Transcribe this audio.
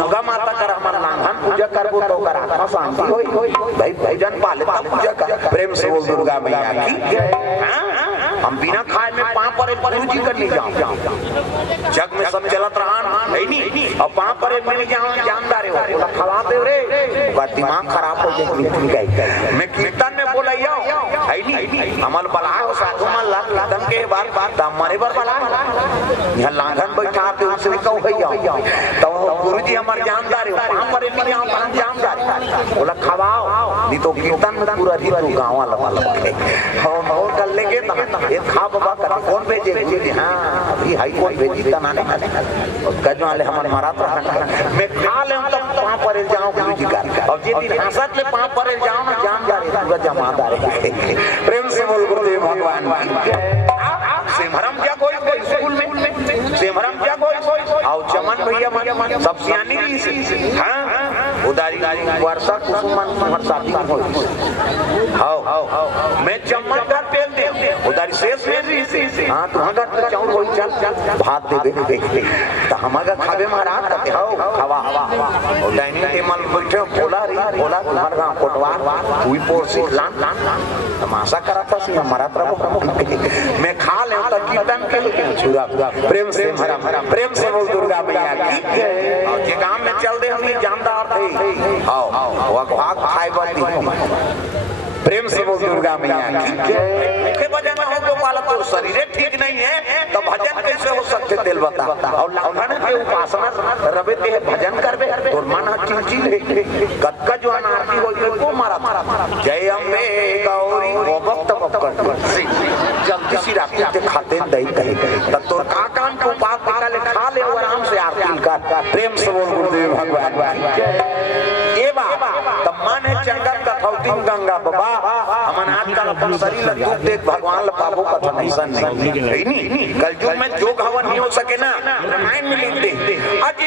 दुर्गा माता कर हमन लांघन पूजा करबो तो कर आत्मा शांति होई भाई भजन पाले ता पूजा कर प्रेम से बोल दुर्गा मैया की हम बिना खाए में पांव पर गुरुजी करने जाऊं जग में सब चलत रहा है नहीं और पांव पर मिल जाऊं जानदार हो खवा दे रे का दिमाग खराब हो जाए मैं कीर्तन में बोला है नहीं अमल बला हो साधु मन लाख लादन के बाद हमारे पर बला यहां लांघन बैठा के उसने कहो भैया तो गुरुजी हमारे जानदार हो पांव पर मिल जाऊं पांव जानदार बोला खवाओ नहीं तो कीर्तन में पूरा दिन तू गांव वाला के हम और कर लेंगे ये खा बाबा का कौन भेजे हां अभी हाई कौन भेजी तनाने गज वाले हमारे मारा मैं खा ले तब वहां पर जाऊं गुरुजी का और जे दिन हंसत ले वहां पर जाऊं ना जान जा रे पूरा जमादार प्रेम से बोल गुरुदेव भगवान की सिमरम क्या कोई स्कूल में सिमरम क्या कोई आओ चमन भैया सब सियानी हां उदारी वर्षा कुसुमन वर्षाती होई हां मैं चमन का तेल दे उदारी शेष में हां तुम्हारा तो चाउर होई चल भात दे दे तो हमारा खावे महाराज कहते हो हवा और डाइनिंग टेबल बैठे बोला तुम्हारा गांव कोटवार हुई पोर से लान तमाशा करा था सी हमारा प्रभु मैं खा ले तो कीर्तन के छुरा प्रेम से प्रेम से बोल दुर्गा मैया की और जे गांव में चल दे हम जानदार थे आओ वाग खाए वाली प्रेम से बोल दुर्गा मैया की भजन हो तो वाला तो शरीर ठीक नहीं है तो भजन कैसे हो सकते दिल बता और लावण के उपासना रबे ते भजन करबे और मन चिलचिल गदका जो आरती हो को मारा जय अम्बे गौरी वो भक्त भक्त जल्दी सी रात के खाते दई कहे तब तो का कान को पाप निकाले खा ले और आराम से आरती का प्रेम से बोल गुरुदेव भगवान ये बात तब मन है चंगन का थौती गंगा बाबा हमन आजकल अपन शरीर ल दुख देख भगवान ल पाबो कथा नहीं सन नहीं कल युग में जोग हवन नहीं हो सके ना रामायण में लिखते